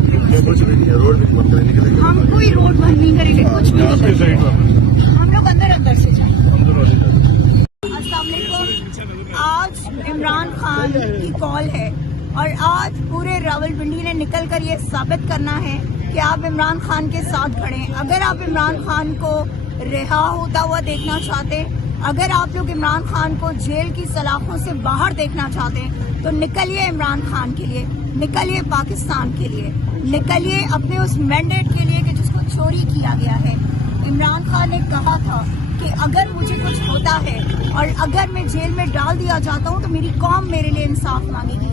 कुछ भी नहीं है, रोड भी बंद करेंगे। हम कोई रोड बंद नहीं करेंगे, कुछ भी नहीं करेंगे। हम लोग अंदर से जाएंगे। अस्सलाम वालेकुम। आज इमरान खान की कॉल है और आज पूरे रावलपिंडी ने निकल कर ये साबित करना है कि आप इमरान खान के साथ खड़े हैं। अगर आप इमरान खान को रिहा होता हुआ देखना चाहते, अगर आप लोग इमरान खान को जेल की सलाखों से बाहर देखना चाहते हैं तो निकलिए इमरान खान के लिए, निकलिए पाकिस्तान के लिए, निकलिए अपने उस मैंडेट के लिए कि जिसको चोरी किया गया है। इमरान खान ने कहा था कि अगर मुझे कुछ होता है और अगर मैं जेल में डाल दिया जाता हूं तो मेरी कौम मेरे लिए इंसाफ मांगेगी।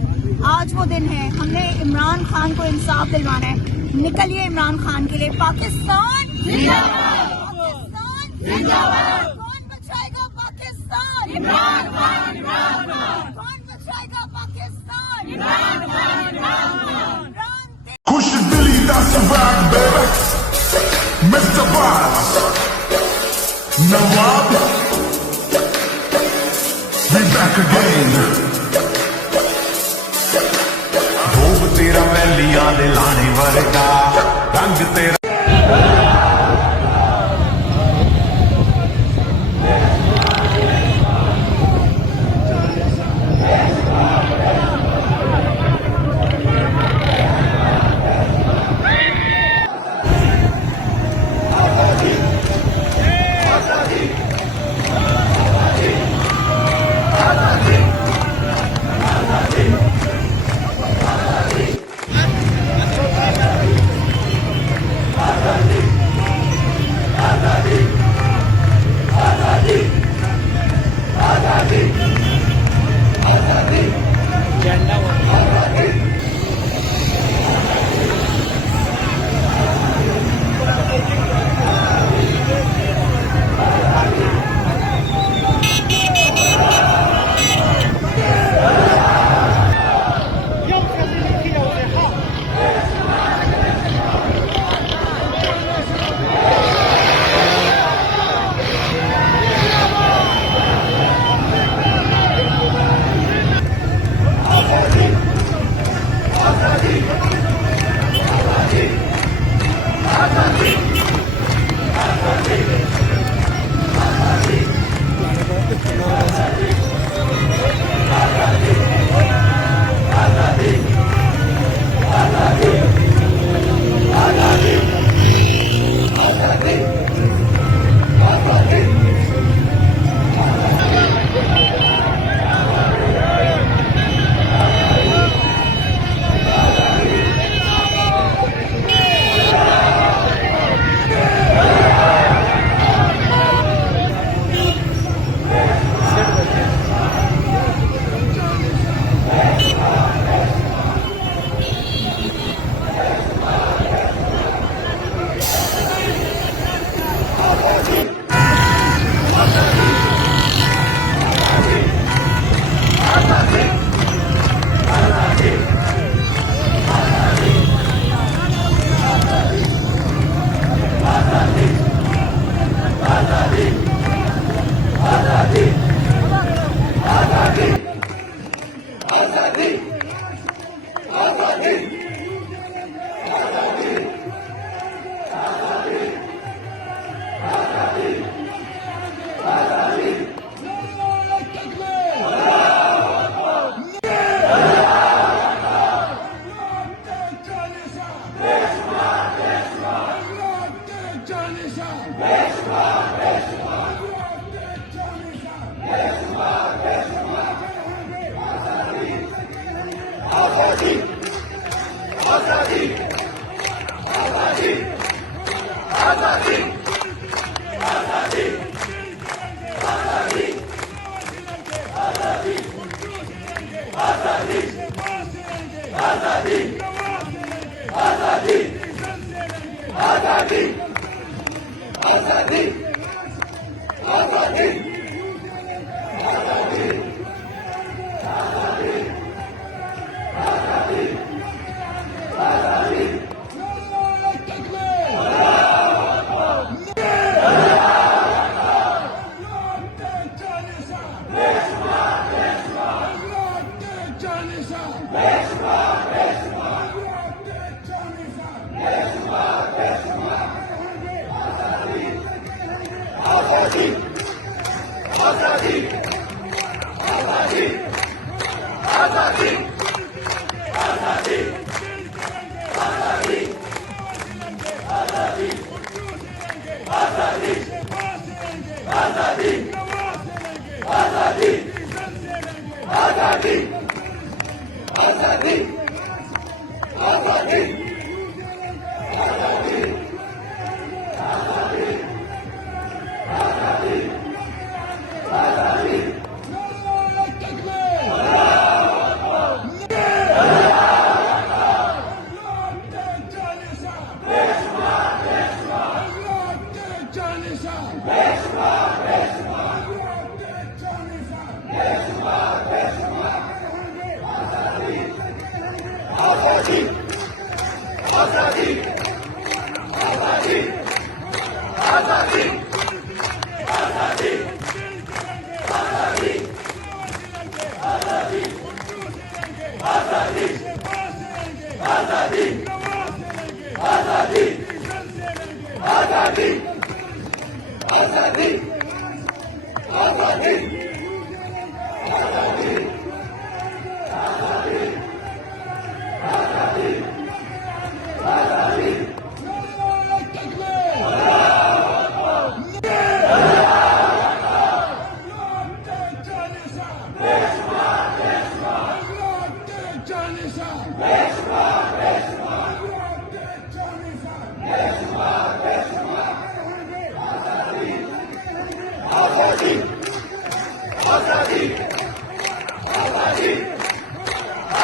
आज वो दिन है, हमने इमरान खान को इंसाफ दिलवाना है। निकलिए इमरान खान के लिए। पाकिस्तान जिंदाबाद, पाकिस्तान जिंदाबाद। कौन बचाएगा पाकिस्तान? इमरान खान, इमरान खान। कौन बचाएगा पाकिस्तान? इमरान खान, इमरान खान। खुश दिली दा सवाल बेबे मिस्टर बास नवाब we back again धूप तेरा वैलियां दे लाने वर्गा रंग तेरा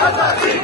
आजादी